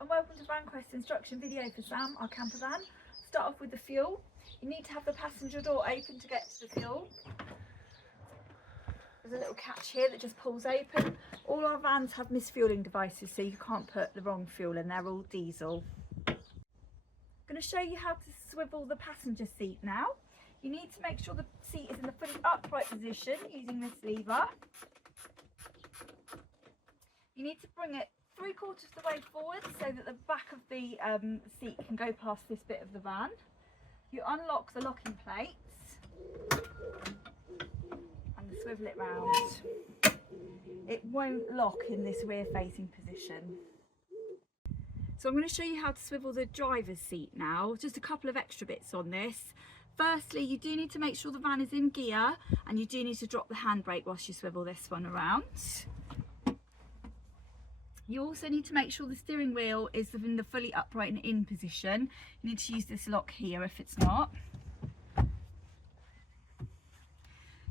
and welcome to VanQuest's instruction video for Sam, our camper van. Start off with the fuel. You need to have the passenger door open to get to the fuel. There's a little catch here that just pulls open. All our vans have misfueling devices, so you can't put the wrong fuel in, they're all diesel. I'm going to show you how to swivel the passenger seat now. You need to make sure the seat is in the fully upright position using this lever. You need to bring it 3/4 of the way forward so that the back of the seat can go past this bit of the van. You unlock the locking plates and swivel it round. It won't lock in this rear facing position. So I'm going to show you how to swivel the driver's seat now. Just a couple of extra bits on this. Firstly, you do need to make sure the van is in gear, and you do need to drop the handbrake whilst you swivel this one around. You also need to make sure the steering wheel is in the fully upright and in position. You need to use this lock here if it's not.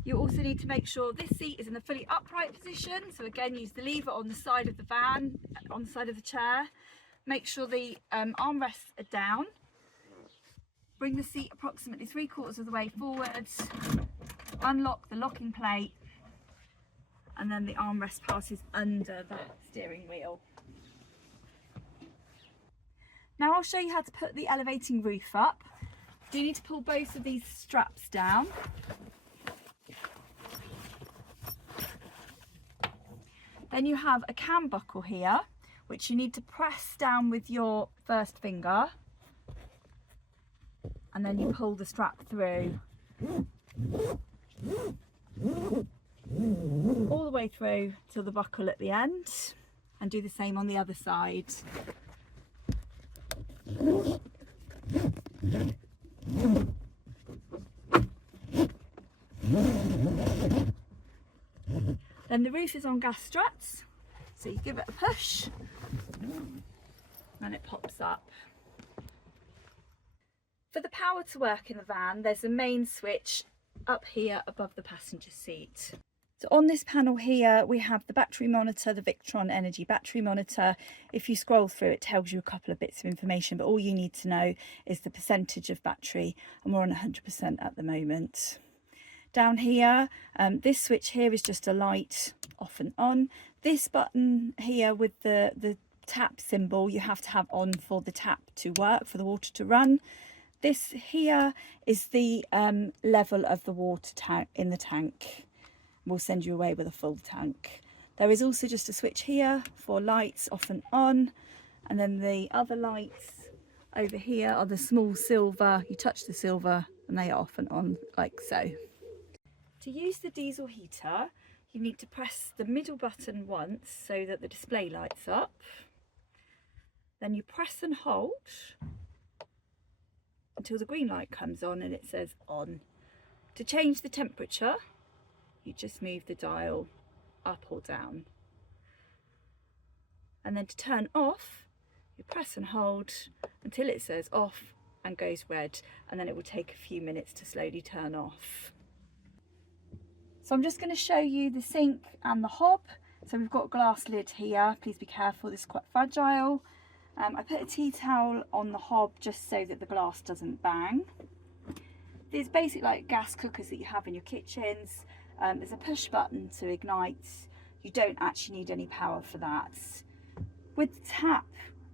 You also need to make sure this seat is in the fully upright position. So again, use the lever on the side of the van, on the side of the chair. Make sure the armrests are down. Bring the seat approximately 3/4 of the way forwards. Unlock the locking plate. And then the armrest passes under the steering wheel. Now I'll show you how to put the elevating roof up. You need to pull both of these straps down. Then you have a cam buckle here, which you need to press down with your first finger. And then you pull the strap through. All the way through to the buckle at the end, and do the same on the other side. Then the roof is on gas struts, so you give it a push and it pops up. For the power to work in the van, there's a main switch up here above the passenger seat. So on this panel here we have the battery monitor, the Victron Energy battery monitor. If you scroll through, it tells you a couple of bits of information, but all you need to know is the percentage of battery, and we're on 100% at the moment. Down here, this switch here is just a light off and on. This button here with the tap symbol, you have to have on for the tap to work, for the water to run. This here is the level of the water tank in the tank. We'll send you away with a full tank. There is also just a switch here for lights off and on, and then the other lights over here are the small silver. You touch the silver and they are off and on like so. To use the diesel heater, you need to press the middle button once so that the display lights up. Then you press and hold until the green light comes on and it says on. To change the temperature, you just move the dial up or down. And then to turn off, you press and hold until it says off and goes red, and then it will take a few minutes to slowly turn off. So I'm just going to show you the sink and the hob. So we've got a glass lid here, please be careful, this is quite fragile. I put a tea towel on the hob just so that the glass doesn't bang. These basic like gas cookers that you have in your kitchens. There's a push button to ignite. You don't actually need any power for that. With the tap,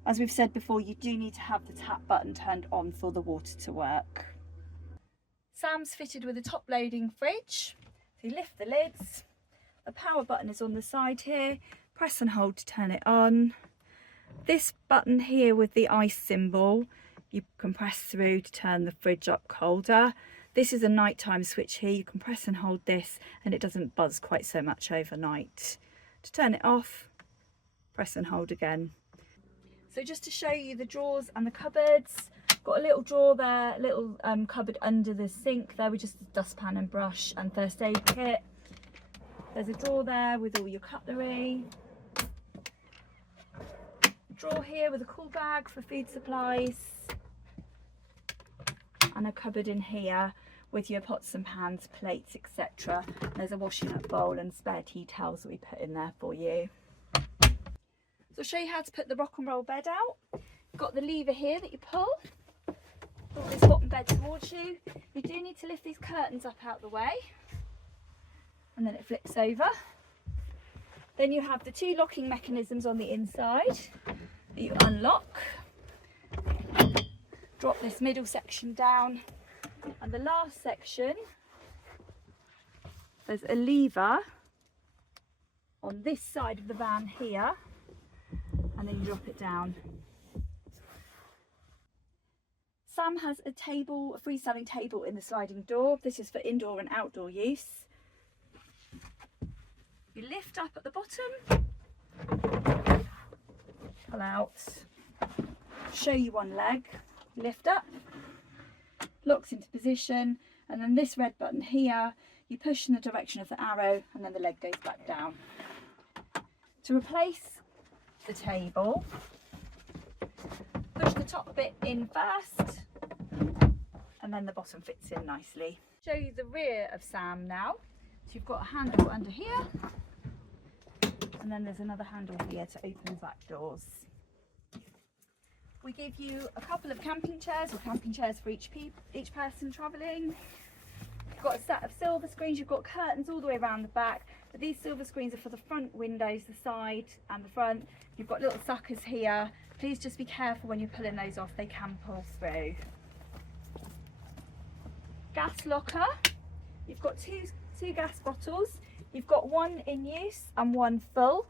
as we've said before, you do need to have the tap button turned on for the water to work. Sam's fitted with a top loading fridge. So you lift the lids, the power button is on the side here, press and hold to turn it on. This button here with the ice symbol, you can press through to turn the fridge up colder. This is a nighttime switch here, you can press and hold this and it doesn't buzz quite so much overnight. To turn it off, press and hold again. So just to show you the drawers and the cupboards, got a little drawer there, a little cupboard under the sink there with just a dustpan and brush and first aid kit. There's a drawer there with all your cutlery. Drawer here with a cool bag for food supplies. And a cupboard in here with your pots and pans, plates, etc. There's a washing up bowl and spare tea towels that we put in there for you. So I'll show you how to put the rock and roll bed out. got the lever here that you pull. Pull this bottom bed towards you. You do need to lift these curtains up out the way, and then it flips over. Then you have the two locking mechanisms on the inside that you unlock. Drop this middle section down, and the last section, there's a lever on this side of the van here, and then you drop it down. Sam has a table, a freestanding table in the sliding door. This is for indoor and outdoor use. You lift up at the bottom, pull out, show you one leg, lift up, locks into position, and then this red button here, you push in the direction of the arrow, and then the leg goes back down. To replace the table, push the top bit in first, and then the bottom fits in nicely. Show you the rear of Sam now. So you've got a handle under here, and then there's another handle here to open the back doors. We give you a couple of camping chairs, or camping chairs for each person travelling. You've got a set of silver screens, you've got curtains all the way around the back, but these silver screens are for the front windows, the side and the front. You've got little suckers here. Please just be careful when you're pulling those off, they can pull through. Gas locker, you've got two gas bottles. You've got one in use and one full.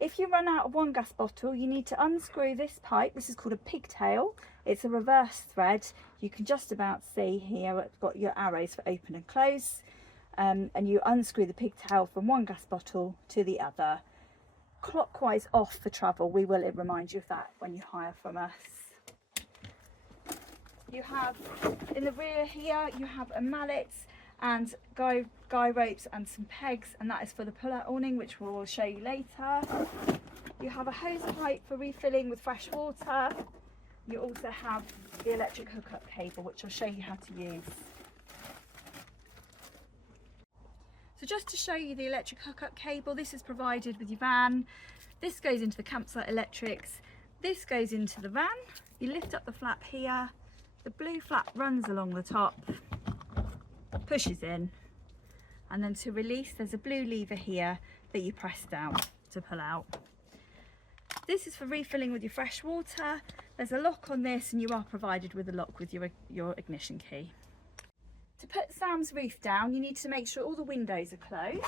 If you run out of one gas bottle, you need to unscrew this pipe. This is called a pigtail. It's a reverse thread. You can just about see here, it's got your arrows for open and close. And you unscrew the pigtail from one gas bottle to the other. Clockwise off for travel. We will remind you of that when you hire from us. You have, in the rear here, you have a mallet and guy ropes and some pegs, and that is for the pull-out awning, which we'll show you later. You have a hose pipe for refilling with fresh water. You also have the electric hookup cable, which I'll show you how to use. So just to show you the electric hookup cable, this is provided with your van. This goes into the campsite electrics. This goes into the van. You lift up the flap here. The blue flap runs along the top, pushes in, and then to release there's a blue lever here that you press down to pull out. This is for refilling with your fresh water. There's a lock on this, and you are provided with a lock with your ignition key. To put Sam's roof down, you need to make sure all the windows are closed.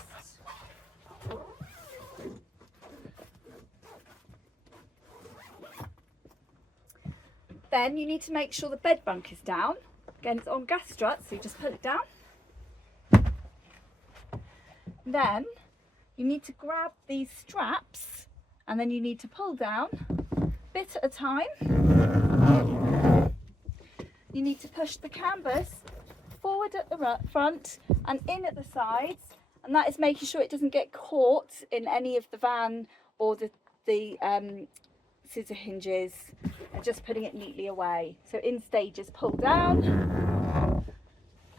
Then you need to make sure the bed bunk is down. Again, it's on gas struts, so you just pull it down. Then you need to grab these straps, and then you need to pull down bit at a time. You need to push the canvas forward at the front and in at the sides, and that is making sure it doesn't get caught in any of the van or the scissor hinges, and just putting it neatly away. So in stages, pull down,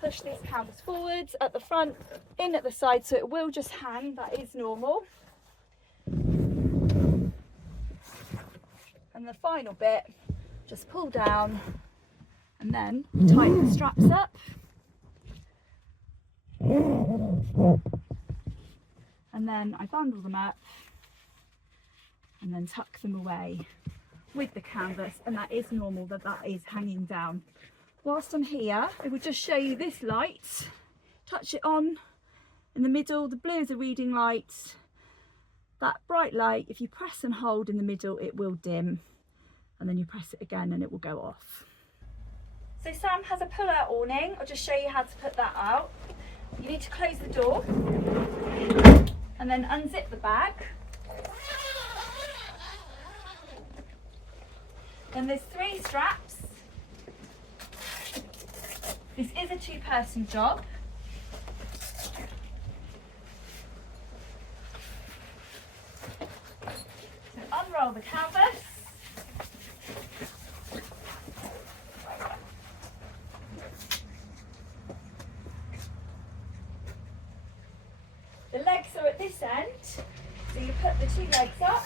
push this canvas forwards at the front, in at the side, so it will just hang, that is normal. And the final bit, just pull down and then tighten the straps up. And then I bundle them up and then tuck them away with the canvas, and that is normal that is hanging down. Whilst I'm here, I will just show you this light. Touch it on in the middle. The blue is a reading light. That bright light, if you press and hold in the middle, it will dim, and then you press it again and it will go off. So Sam has a pull-out awning. I'll just show you how to put that out. You need to close the door and then unzip the bag. Then there's 3 straps. This is a 2-person job. So unroll the canvas. The legs are at this end, so you put the 2 legs up.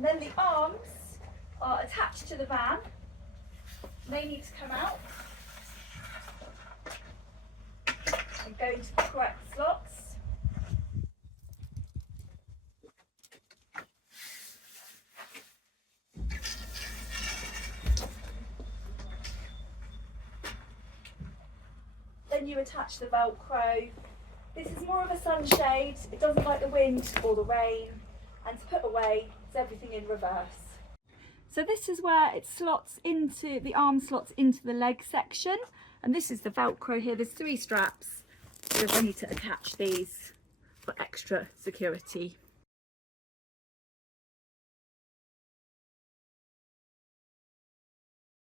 And then the arms are attached to the van. They need to come out and go into the correct slots. Then you attach the Velcro. This is more of a sunshade. It doesn't like the wind or the rain. And to put away, it's everything in reverse. So this is where it slots into, the arm slots into the leg section. And this is the Velcro here. There's 3 straps. So I need to attach these for extra security.